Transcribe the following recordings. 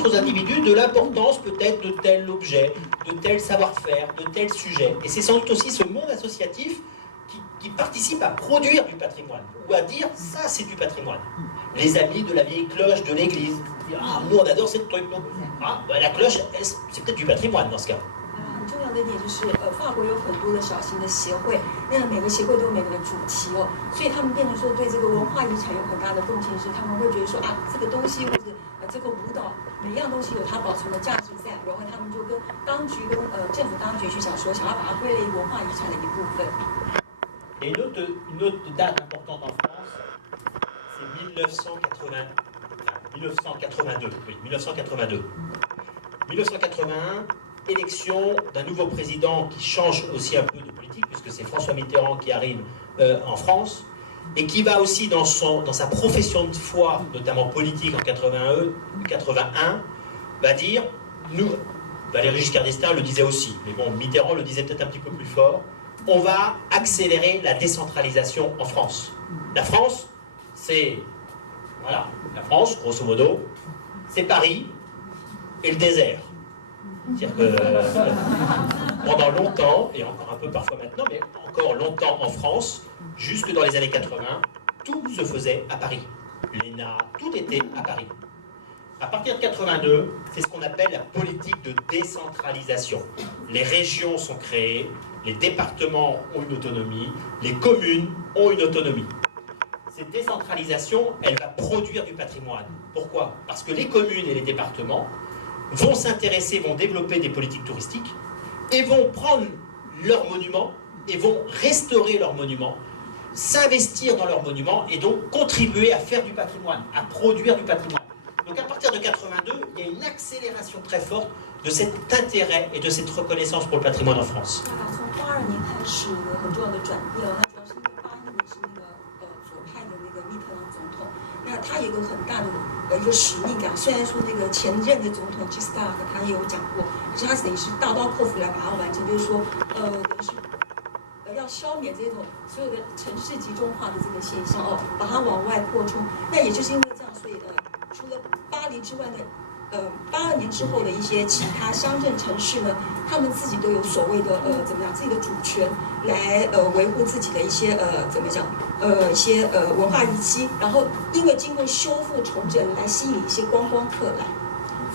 montre aux individus de l'importance peut-être de tel objet, de tel savoir-faire, de tel sujet. Et c'est sans doute aussi ce monde associatif qui participe à produire du patrimoine, ou à dire ça c'est du patrimoine. Les amis de la vieille cloche de l'église, ah nous on adore cette truc, non ah bah, la cloche c'est peut-être du patrimoine dans ce cas. 很重要的一点就是，法国有很多的小型的协会，那每个协会都有每个的主题哦，所以他们变成说对这个文化遗产有很大的贡献，是他们会觉得说啊，这个东西或者这个舞蹈，每样东西有它保存的价值在，然后他们就跟当局跟政府当局去想说，想要把它归类文化遗产的一部分。Et une autre date importante en France, c'est 1982. Oui, 1982. 1981, élection d'un nouveau président qui change aussi un peu de politique, puisque c'est François Mitterrand qui arrive en France, et qui va aussi dans sa profession de foi, notamment politique en 81, va dire, nous, Valéry Giscard d'Estaing le disait aussi, mais bon, Mitterrand le disait peut-être un petit peu plus fort, on va accélérer la décentralisation en France. La France, c'est, voilà, la France, grosso modo, c'est Paris et le désert. C'est-à-dire que pendant longtemps, et encore un peu parfois maintenant, mais encore longtemps en France, jusque dans les années 80, tout se faisait à Paris. L'ENA, tout était à Paris. À partir de 82, c'est ce qu'on appelle la politique de décentralisation. Les régions sont créées, les départements ont une autonomie, les communes ont une autonomie. Cette décentralisation, elle va produire du patrimoine. Pourquoi? Parce que les communes et les départements vont s'intéresser, vont développer des politiques touristiques et vont prendre leurs monuments et vont restaurer leurs monuments, s'investir dans leurs monuments et donc contribuer à faire du patrimoine, à produire du patrimoine. Donc à partir de 82, il y a une accélération très forte de cet intérêt et de cette reconnaissance pour le patrimoine en France. 从82年开始有很重要的转变哦，那主要是因为81年是那个左派的那个密特朗总统，那他有一个很大的一个使命感。虽然说那个前任的总统 Giscard 他也有讲过，可是他等于是大刀阔斧来把它完成，就是说等于是要消灭这种所有的城市集中化的这个现象哦，把它往外扩充。那也就是因为这样，所以除了巴黎之外呢。82年之后的一些其他乡镇城市呢，他们自己都有所谓的怎么讲自己的主权来维护自己的一些怎么讲一些文化遗迹，然后因为经过修复重整来吸引一些观光客来。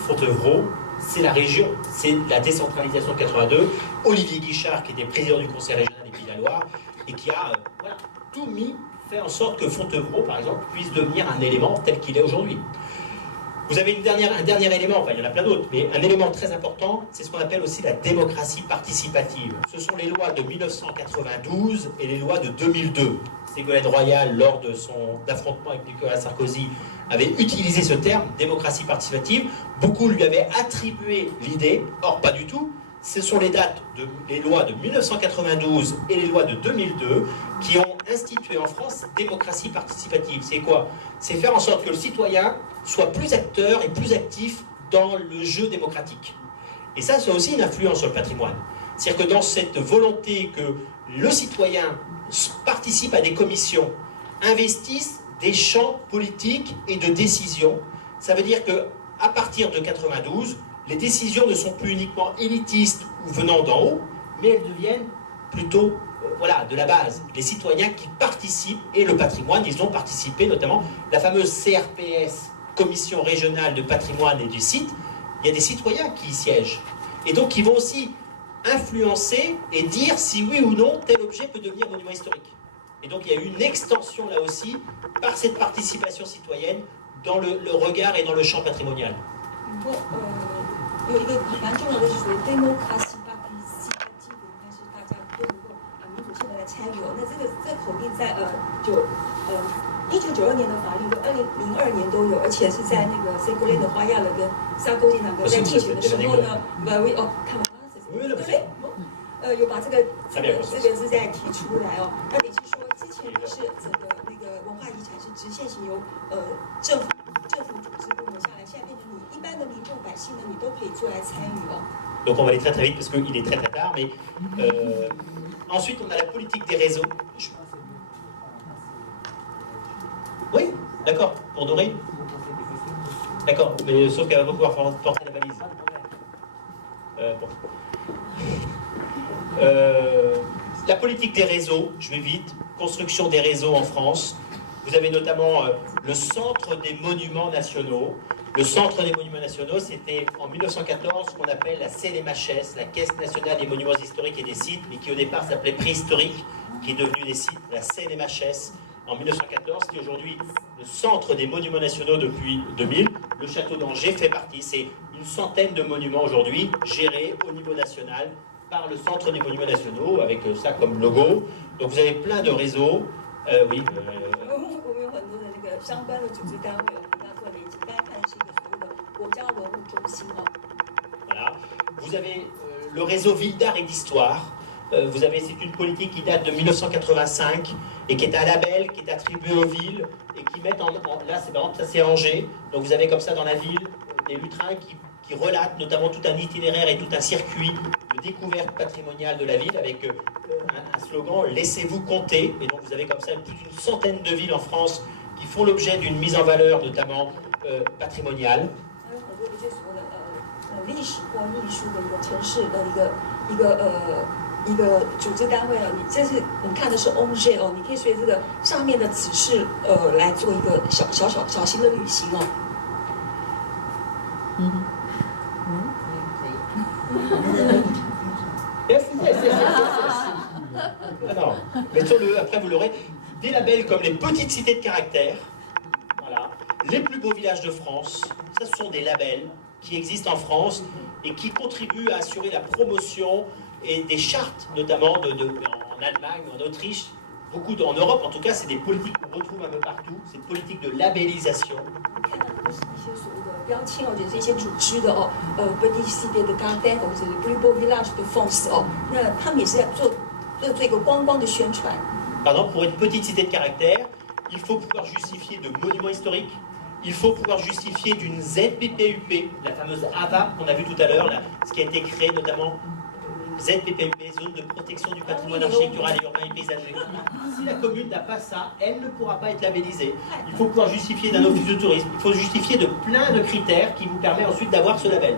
Fontevraud, c'est la région, c'est la décentralisation de 82. Olivier Guichard, qui était président du conseil régional des Pays de la Loire, et qui a voilà, tout mis, fait en sorte que Fontevraud, par exemple, puisse devenir un élément tel qu'il est aujourd'hui. Vous avez un dernier élément, enfin il y en a plein d'autres, mais un élément très important, c'est ce qu'on appelle aussi la démocratie participative. Ce sont les lois de 1992 et les lois de 2002. Ségolène Royal, lors de son affrontement avec Nicolas Sarkozy, avait utilisé ce terme, démocratie participative. Beaucoup lui avaient attribué l'idée, or pas du tout. Ce sont les lois de 1992 et les lois de 2002 qui ont institué en France cette démocratie participative. C'est quoi? C'est faire en sorte que le citoyen soit plus acteur et plus actif dans le jeu démocratique. Et ça, c'est aussi une influence sur le patrimoine. C'est-à-dire que dans cette volonté que le citoyen participe à des commissions, investisse des champs politiques et de décision, ça veut dire qu'à partir de 92, les décisions ne sont plus uniquement élitistes ou venant d'en haut, mais elles deviennent plutôt voilà, de la base. Les citoyens qui participent, et le patrimoine, ils ont participé, notamment la fameuse CRPS, Commission régionale de patrimoine et du site, il y a des citoyens qui y siègent. Et donc, ils vont aussi influencer et dire si oui ou non tel objet peut devenir monument historique. Et donc, il y a eu une extension là aussi, par cette participation citoyenne, dans le regard et dans le champ patrimonial. 有一个蛮重要的是属于 democracy participative， 应该是大家都能够民主性的来参与哦。那这个口令在1992年的法律跟2002年都有，而且是在那个 Ségolène Royal 跟Sarkozy两个在竞选的时候呢，看完对，有把这个是在提出来哦。那也就是说，之前呢是整个那个文化遗产是直线型由政府组织部门下来，现在变成你一般的民众百姓呢，你都可以做来参与哦。Donc on va aller très très vite parce qu'il est très très tard, mais ensuite on a la politique des réseaux. Oui, d'accord, pour Doré. D'accord, mais sauf qu'elle va pas pouvoir porter la valise. Bon. La politique des réseaux, je vais vite, construction des réseaux en France. Vous avez notamment le Centre des Monuments Nationaux. Le Centre des Monuments Nationaux, c'était en 1914 ce qu'on appelle la CNMHS, la Caisse nationale des monuments historiques et des sites, mais qui au départ s'appelait préhistorique, qui est devenu des sites, la CNMHS en 1914, qui est aujourd'hui le Centre des Monuments Nationaux depuis 2000. Le château d'Angers fait partie, c'est une centaine de monuments aujourd'hui gérés au niveau national par le Centre des Monuments Nationaux, avec ça comme logo. Donc vous avez plein de réseaux. Oui. Voilà. Vous avez le réseau Ville d'Art et d'Histoire. Vous avez, c'est une politique qui date de 1985 et qui est un label qui est attribué aux villes et qui mettent là c'est par exemple, ça c'est Angers. Donc vous avez comme ça dans la ville des lutrins qui relatent notamment tout un itinéraire et tout un circuit de découverte patrimoniale de la ville avec un slogan « Laissez-vous compter ». Et donc vous avez comme ça plus d'une centaine de villes en France qui font l'objet d'une mise en valeur notamment patrimoniale. Non, mettons-le, après vous l'aurez. Des labels comme les petites cités de caractère, voilà, les plus beaux villages de France, ça ce sont des labels qui existent en France et qui contribuent à assurer la promotion et des chartes, notamment en Allemagne, en Autriche, en Europe en tout cas, c'est des politiques qu'on retrouve un peu partout, c'est une politique de labellisation. Pardon, pour une petite cité de caractère, il faut pouvoir justifier de monuments historiques, il faut pouvoir justifier d'une ZPPUP, la fameuse AVA qu'on a vu tout à l'heure, ce qui a été créé notamment ZPPUP, zone de protection du patrimoine architectural et urbain et paysager. Si la commune n'a pas ça, elle ne pourra pas être labellisée. Il faut pouvoir justifier d'un office de tourisme, il faut justifier de plein de critères qui vous permettent ensuite d'avoir ce label.